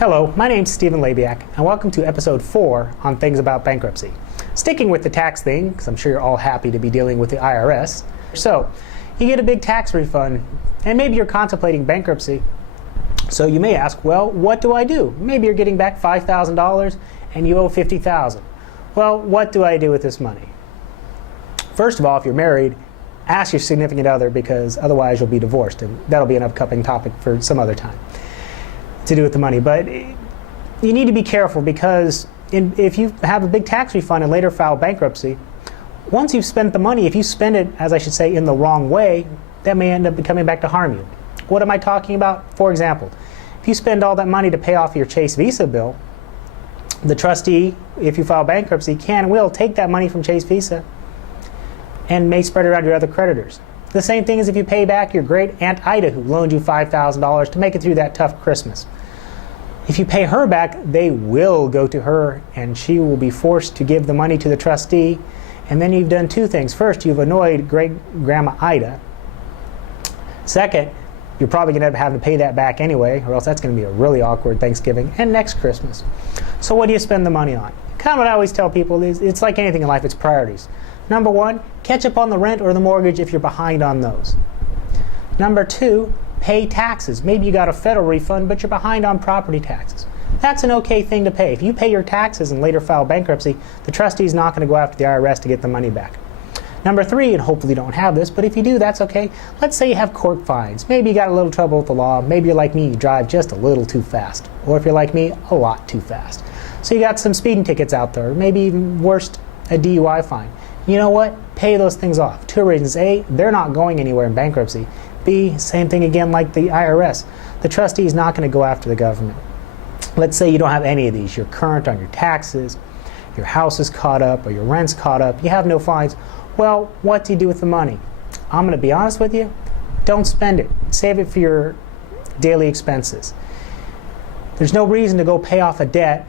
Hello, my name's Stephen Labiak, and welcome to episode 4 on things about bankruptcy. Sticking with the tax thing, because I'm sure you're all happy to be dealing with the IRS. So, you get a big tax refund, and maybe you're contemplating bankruptcy. So you may ask, well, what do I do? Maybe you're getting back $5,000 and you owe $50,000. Well, what do I do with this money? First of all, if you're married, ask your significant other, because otherwise you'll be divorced, and that'll be an upcoming topic for some other time to do with the money. But you need to be careful, because if you have a big tax refund and later file bankruptcy, once you've spent the money, if you spend it, as I should say, in the wrong way, that may end up coming back to harm you. What am I talking about? For example, if you spend all that money to pay off your Chase Visa bill, the trustee, if you file bankruptcy, can and will take that money from Chase Visa and may spread it around your other creditors. The same thing as if you pay back your great Aunt Ida, who loaned you $5,000 to make it through that tough Christmas. If you pay her back, they will go to her, and she will be forced to give the money to the trustee. And then you've done two things. First, you've annoyed great-grandma Ida. Second, you're probably going to have to pay that back anyway, or else that's going to be a really awkward Thanksgiving and next Christmas. So what do you spend the money on? Kind of what I always tell people is, it's like anything in life, it's priorities. Number one, catch up on the rent or the mortgage if you're behind on those. Number two, pay taxes. Maybe you got a federal refund, but you're behind on property taxes. That's an okay thing to pay. If you pay your taxes and later file bankruptcy, the trustee is not going to go after the IRS to get the money back. Number three, and hopefully you don't have this, but if you do, that's okay. Let's say you have court fines. Maybe you got a little trouble with the law. Maybe you're like me, you drive just a little too fast. Or if you're like me, a lot too fast. So you got some speeding tickets out there, or maybe even worse, a DUI fine. You know what? Pay those things off. Two reasons. A, they're not going anywhere in bankruptcy. B, same thing again like the IRS. The trustee is not going to go after the government. Let's say you don't have any of these. You're current on your taxes, your house is caught up, or your rent's caught up. You have no fines. Well, what do you do with the money? I'm going to be honest with you. Don't spend it. Save it for your daily expenses. There's no reason to go pay off a debt.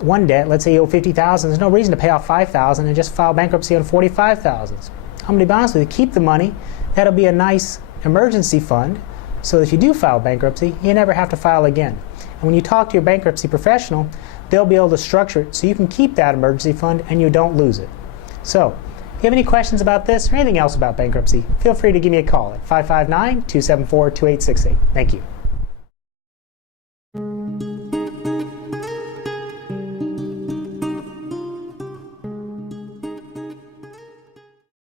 One debt, let's say you owe $50,000, there's no reason to pay off $5,000 and just file bankruptcy on $45,000. I'm going to be honest with you, keep the money. That'll be a nice emergency fund, so if you do file bankruptcy, you never have to file again. And when you talk to your bankruptcy professional, they'll be able to structure it so you can keep that emergency fund and you don't lose it. So, if you have any questions about this or anything else about bankruptcy, feel free to give me a call at 559-274-2868. Thank you.